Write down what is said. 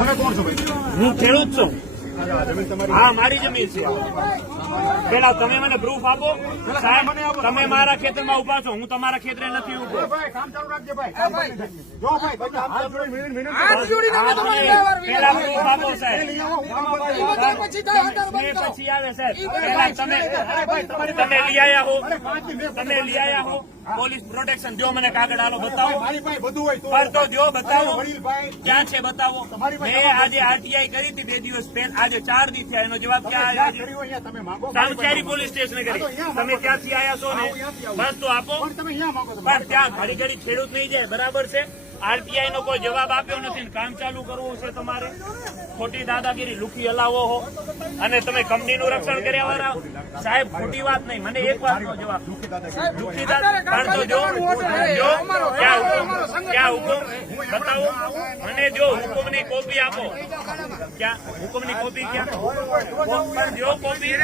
તમે કોણ છો હું ખેડૂત છું. હા મારી જમીન છે. પેલા તમે મને પ્રૂફ આપો. સાહેબ તમે મારા ખેતરમાં ઊભા છો. હું તમારા ખેતરે નથી ઊભો ભાઈ કામ ચાલુ રાખજે ભાઈ. જો ભાઈ બધા હાથ જોડી મિનિટ મિનિટ. હાથ જોડી તમે તમારે વ્યવહાર પેલા પ્રૂફ આપો સાહેબ. પછી આવે સાહેબ. પેલા તમે તમે લઈ આવ્યા હો. તમે લઈ આવ્યા હો. પોલીસ પ્રોટેક્શન દો મને કાગળ આલો બતાવો. મારી પાસે બધું હોય તો દો બતાવો. ક્યાં છે બતાવો. મેં આજે આરટીઆઈ કરી હતી બે દિવસ પહેલા. આજે ચાર દી થયા એનો જવાબ ક્યાં આવ્યો? તમે પોલીસ સ્ટેશને કરી. તમે ક્યાંથી આયા છો ને? બસ તો આપો. પણ ત્યાં ઘડી ઘડી ખેડૂત નહીં જાય બરાબર છે? આરટીઆઈ નો કોઈ જવાબ આપ્યો નથી. કામ ચાલુ કરવું છે તમારે. ખોટી દાદાગીરી લુખી હલાવો હો. અને તમે કંપનીનું રક્ષણ કર્યા વાળા. સાહેબ ખોટી વાત નહીં. મને એક વાતનો જવાબ લુકી દાદા જો. જો. ક્યાં હુકમ? હુકમ? બતાવો. મને જો હુકમની કોપી આપો. ક્યાં? હુકમની કોપી ક્યાં? જો કોપી.